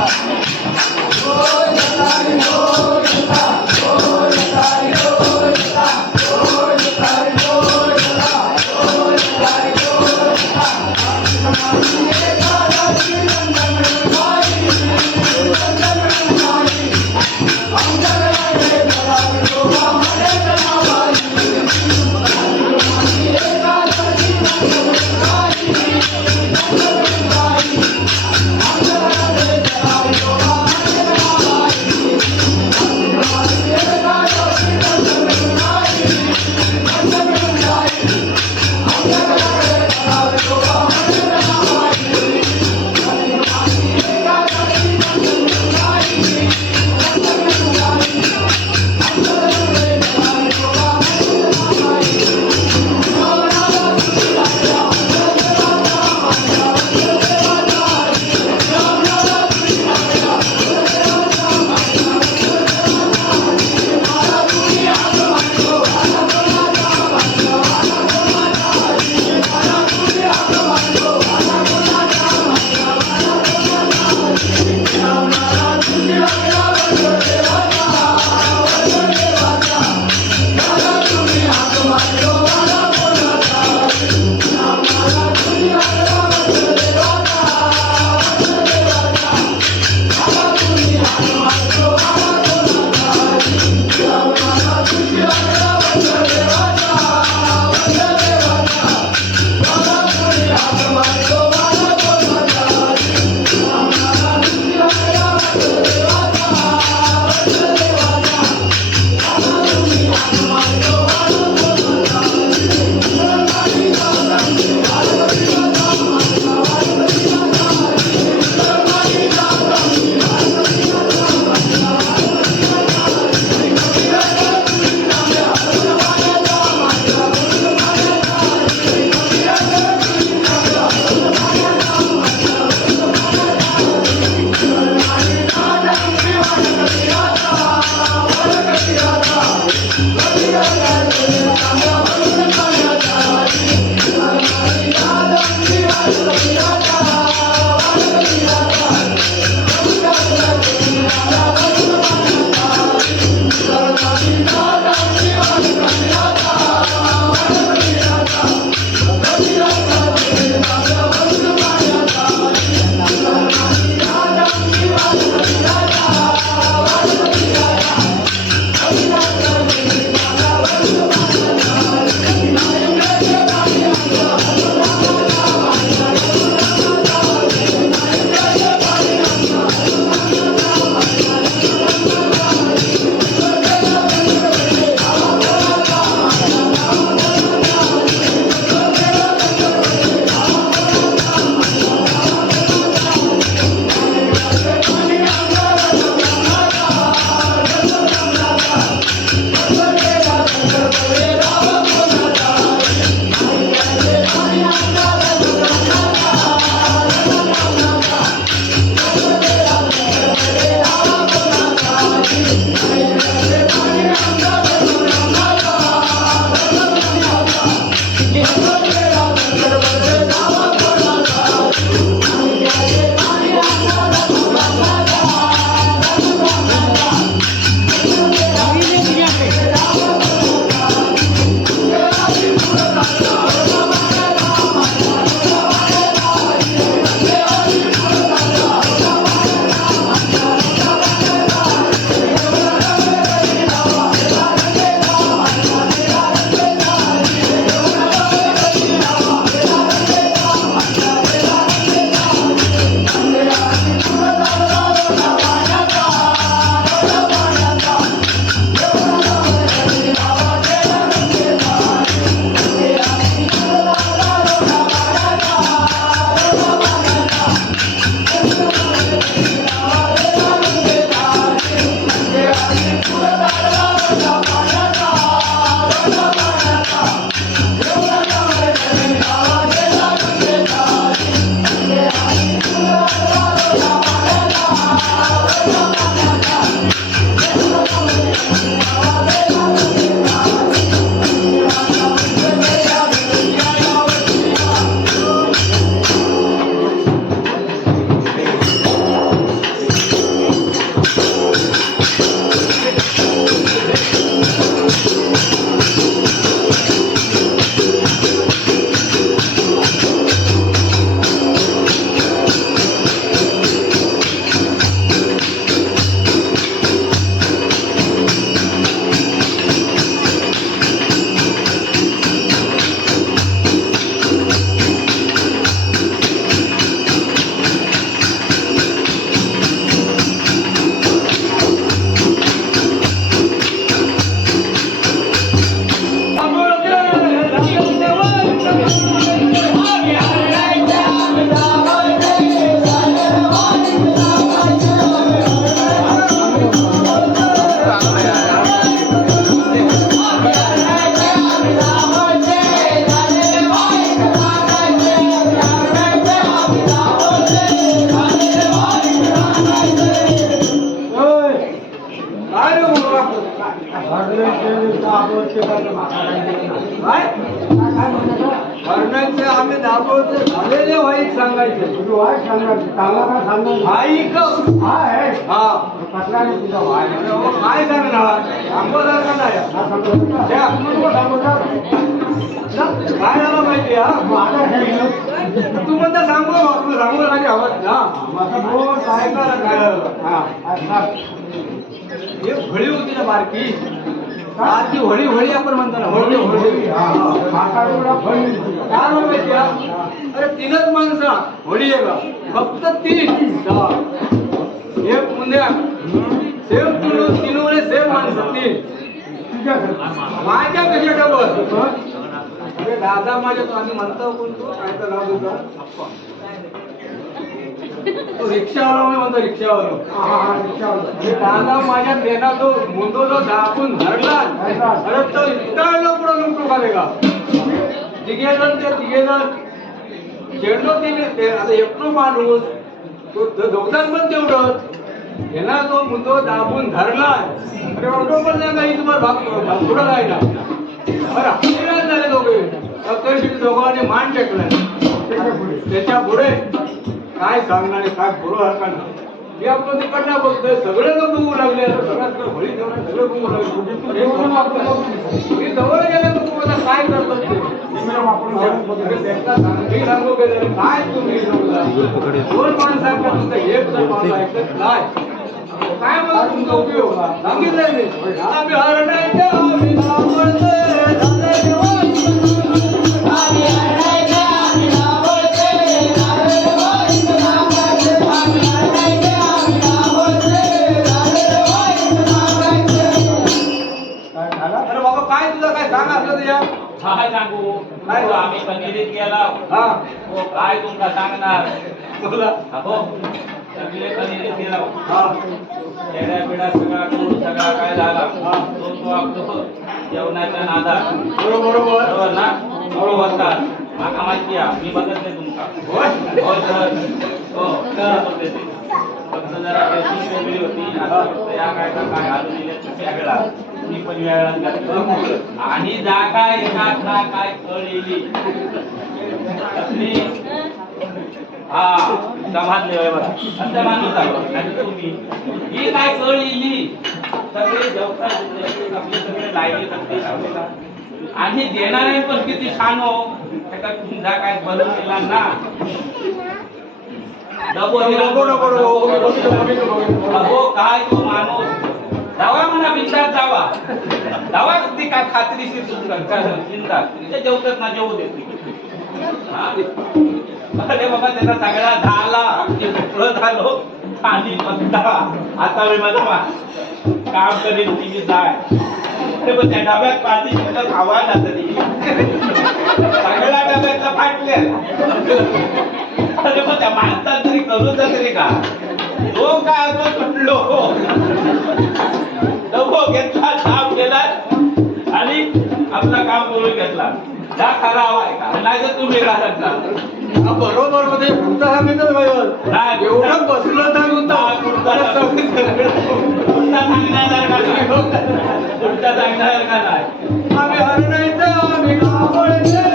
Hare वर्णांचे आम्ही दाबवतो झालेले वाईट सांगायचे वाईट सांगायचं चांगला काय सांगायचं ऐक हा आहे हा कसला आहे तुझा वाईट काय सांगणार सांगणार का नाही त्या काय झालं माहिती हा तू म्हणता सांगू तू सांगू माझी आवाज ना काय करा काय एक होळी होती ना बारकी बारकी होळी होळी आपण म्हणतो ना होळी होळी काय माहिती हा अरे तीनच माणसं होळी आहे का फक्त तीन एक मुंद्या सेम तीन सेम माणसं तीन माझ्या कशा डबल दादा माझ्या तो आम्ही म्हणतो कोण तो काय तर नाव तुझा तो रिक्षावाला मी म्हणतो रिक्षावाला दादा माझ्या देना तो मुंडो जो दाबून धरला अरे तो इतका पुढं लुटू का का तिघे जण ते तिघे जण खेळलो ते आता एकटो माणूस तो दोघांत पण तेवढंच याला तो मुंडो दाबून धरला अरे ऑटो पण नाही काही तुम्हाला भाग पुढं राहिला बरं झाले दोघे दोघांनी मान टेकलाय त्याच्या पुढे काय सांगणार काय बरोबर हरका ना मी आपण तिकडनं बघतोय सगळे लोक बघू लागले सगळ्यात होळी जेवण सगळे बघू लागले मी जवळ गेले तर तुम्हाला काय करतात मी सांगू गेले काय तुम्ही दोन माणसांना तुमचं एक जर मला ऐकत नाही काय मला तुमचा उपयोग सांगितलंय मी आम्ही हरणायचे आम्ही सापडते काय सांगू काय आम्ही पंचायतीत गेला हा हो काय तुमका सांगणार बोला हो सगळे पंचायतीत गेला हा खेड्या पिढा सगळा टूर सगळा काय झाला तो आपलं जेवणाच्या नादात बरोबर ना बरोबर का माका माहिती आहे मी बघितले तुमका हो सर हो फक्त जरा ड्रेसिंग वेगळी होती आता या काय घालून दिले वेगळा मी पण वेळात घातलं आणि जा काय काय कळली हा समाजले बघा असं माणूस आणि तुम्ही ही काय कळली सगळे जेवतात आपले सगळे लाईनी करते आणि देणारे पण किती छान हो त्याचा तुमचा काय बदल केला ना अहो काय तो माणूस जावा म्हणा बिंदात जावा जावा ती काय खात्रीशीर चिंता ते जेवतात ना जेवू देते अरे बाबा त्याचा सगळा झाला मोकळं झालो आणि बघता आता मी माझं काम करेन ती जाय ते पण त्या डब्यात पाणी आवाज तरी सगळ्या डब्यातला फाटले अरे मग त्या माणसात तरी करू तरी का तो काय तो सुटलो डबो घेतला साफ केला आणि आपला काम करून घेतला जा खरा हवाय का नाही तर तुम्ही राहत ना बरोबर मध्ये पुढचा सांगितलं पाहिजे एवढं बसलं तर पुढचा सांगण्यासारखा नाही आम्ही हरणायचं आम्ही गावाकडचे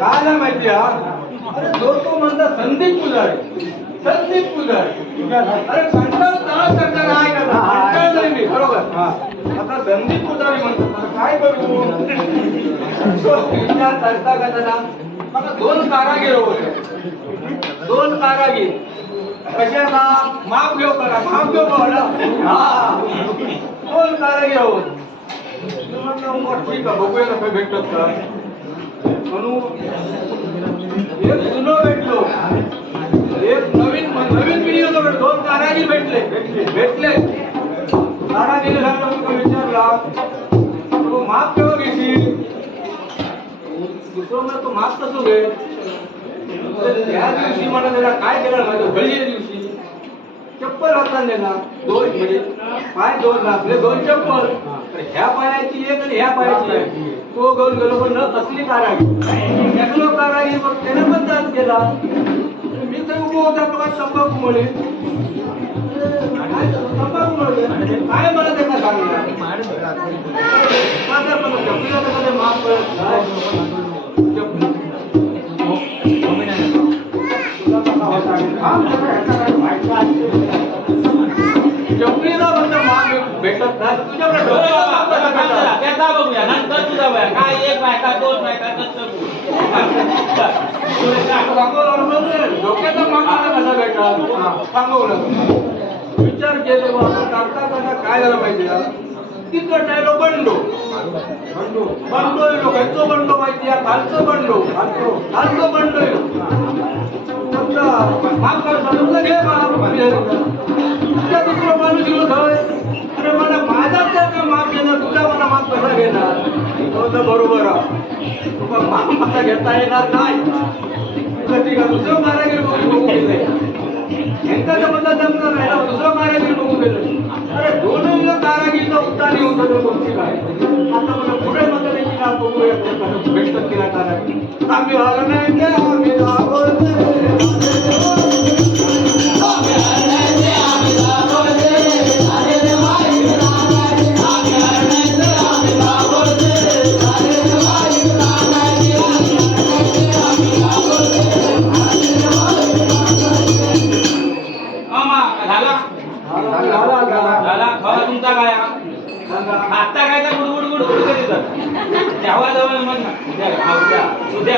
काय माहिती हा अरे जो तो म्हणता संदीप पुजारी अरे कंटाळ आहे का कंटाळ मी बरोबर आता संदीप पुजारी म्हणतात काय करू विचार करता का त्याला मला दोन कारागीर होते दोन कारागीर कशाला माप घेऊ करा माप घेऊ बघा हा दोन कारागीर होत म्हटलं ठीक आहे बघूया कसं भेटत का म्हणून एक जुनं भेटलो एक नवीन पिढी होतो दोन कारागीर भेटले कारागीर विचारला तो माप केव्हा घेशील दुसरं तो माप कसं घे त्या दिवशी मला त्याला काय केलं माझ्या होळीच्या दिवशी चप्पल होता ना दोन म्हणजे पाय दोन आपले दोन चप्पल तर ह्या पायाची एक आणि ह्या पायाची एक तो घेऊन गेलो पण न कसली कारागी एकलो कारागी मग त्याने पण दान केला मी तर उभं होता बघा तंबाखू म्हणे तंबाखू म्हणे काय मला त्याला सांगणार चपलीला तर कधी माफ करत चपलीला म्हणजे माफ भेटत नाही तुझ्याकडे त्याचा बघूया नंतर तुझा बघूया काय एक बायका दोन बायका डोक्याचा मागायला कसा भेटला सांगवलं विचार केले काढता काढता काय झालं माहिती का तिथं टायलो बंडो बंडो बंडो येलो खायचो बंडो माहिती आहे खालचो बंडो खालचो बंडो माफ करता घे दुसरं माणूस गेलो थंय अरे मला माझाच जर का माफ घेणार तुझा मला माफ कसा घेणार तो तर बरोबर तुला माफ मला घेता येणार नाही ठीक आहे दुसरं कारागीर बघून गेलंय यांचा बद्दल जमणार नाही ना दुसरं कारागीर बघून गेलं अरे दोनही कारागीरचा उत्तानी होतं तर कोणती काय आता मला पुढे मदत आहे की ना बघूया भेटतात की ना कारागीर आम्ही आलो नाही ते आम्ही झाला बाबा तुमचा काय आता काय तर गुडगुड गुडगुड करीत तेव्हा जवळ मग उद्या